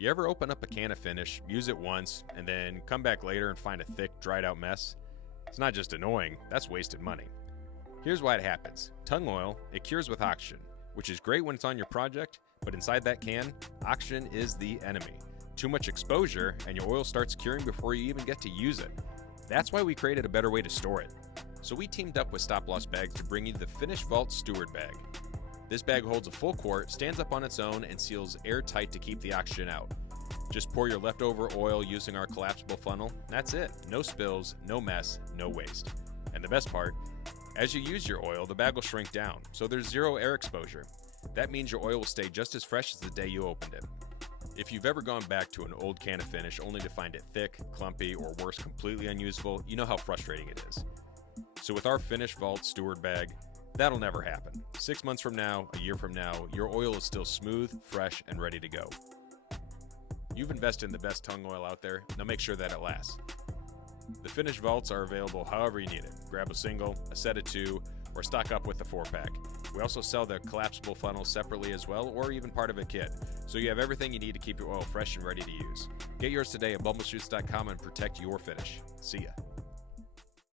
You ever open up a can of Finish, use it once, and then come back later and find a thick, dried out mess? It's not just annoying, that's wasted money. Here's why it happens. Tung oil, it cures with oxygen, which is great when it's on your project, but inside that can, oxygen is the enemy. Too much exposure and your oil starts curing before you even get to use it. That's why we created a better way to store it. So we teamed up with StopLossBags to bring you the Finish Vault Steward Bag. This bag holds a full quart, stands up on its own, and seals airtight to keep the oxygen out. Just pour your leftover oil using our collapsible funnel. That's it. No spills, no mess, no waste. And the best part, as you use your oil, the bag will shrink down, so there's zero air exposure. That means your oil will stay just as fresh as the day you opened it. If you've ever gone back to an old can of Finish only to find it thick, clumpy, or worse, completely unusable, you know how frustrating it is. So with our Finish Vault Steward Bag, that'll never happen. 6 months from now, a year from now, your oil is still smooth, fresh, and ready to go. You've invested in the best tung oil out there, now make sure that it lasts. The Finish Vaults are available however you need it. Grab a single, a set of 2, or stock up with the 4-pack. We also sell the collapsible funnels separately as well, or even part of a kit, so you have everything you need to keep your oil fresh and ready to use. Get yours today at Bumblechutes.com and protect your finish. See ya.